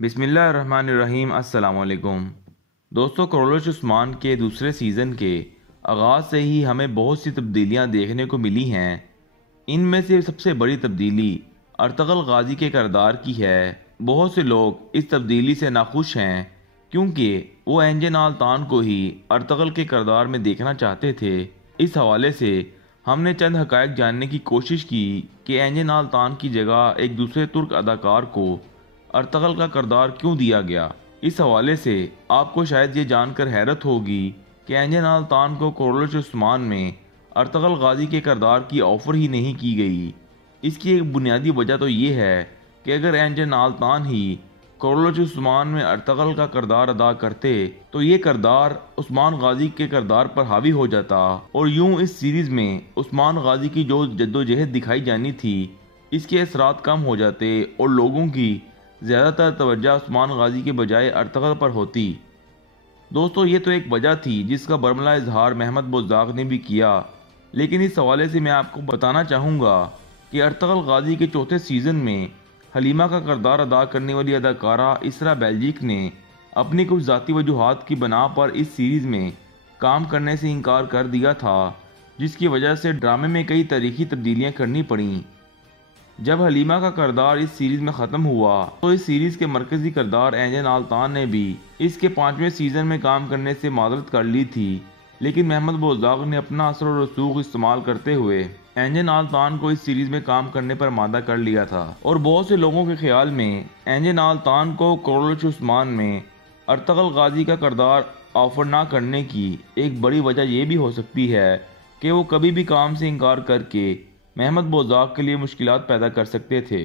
بسم اللہ الرحمن الرحیم۔ السلام علیکم دوستو، کرولوش عثمان کے دوسرے سیزن کے آغاز سے ہی ہمیں بہت سی تبدیلیاں دیکھنے کو ملی ہیں۔ ان میں سے سب سے بڑی تبدیلی ارطغرل غازی کے کردار کی ہے۔ بہت سے لوگ اس تبدیلی سے ناخوش ہیں کیونکہ وہ اینجن آلتان کو ہی ارطغرل کے کردار میں دیکھنا چاہتے تھے۔ اس حوالے سے ہم نے چند حقائق جاننے کی کوشش کی کہ اینجن آلتان کی جگہ ایک دوسرے ترک اداکار کو ارطغرل کا کردار کیوں دیا گیا۔ اس حوالے سے آپ کو شاید یہ جان کر حیرت ہوگی کہ اینجن آلتان کو کرولوش عثمان میں ارطغرل غازی کے کردار کی آفر ہی نہیں کی گئی۔ اس کی ایک بنیادی وجہ تو یہ ہے کہ اگر اینجن آلتان ہی کرولوش عثمان میں ارطغرل کا کردار ادا کرتے تو یہ کردار عثمان غازی کے کردار پر حاوی ہو جاتا، اور یوں اس سیریز میں عثمان غازی کی جو جدوجہد دکھائی جانی تھی اس کے اثرات کم ہو جاتے اور لوگوں کی زیادہ تر توجہ عثمان غازی کے بجائے ارطغرل پر ہوتی۔ دوستو، یہ تو ایک وجہ تھی جس کا برملا اظہار محمد بزداق نے بھی کیا، لیکن اس حوالے سے میں آپ کو بتانا چاہوں گا کہ ارطغرل غازی کے چوتھے سیزن میں حلیمہ کا کردار ادا کرنے والی اداکارہ اسرا بیلجیک نے اپنی کچھ ذاتی وجوہات کی بنا پر اس سیریز میں کام کرنے سے انکار کر دیا تھا، جس کی وجہ سے ڈرامے میں کئی تاریخی تبدیلیاں کرنی پڑیں۔ جب حلیمہ کا کردار اس سیریز میں ختم ہوا تو اس سیریز کے مرکزی کردار اینجن آلتان نے بھی اس کے 5ویں سیزن میں کام کرنے سے معذرت کر لی تھی، لیکن محمد بزداق نے اپنا اثر و رسوخ استعمال کرتے ہوئے اینجن آلتان کو اس سیریز میں کام کرنے پر آمادہ کر لیا تھا۔ اور بہت سے لوگوں کے خیال میں اینجن آلتان کو کرولوش عثمان میں ارطغرل غازی کا کردار آفر نہ کرنے کی ایک بڑی وجہ یہ بھی ہو سکتی ہے کہ وہ کبھی بھی کام سے انکار کر کے محمد بزداق کے لیے مشکلات پیدا کر سکتے تھے۔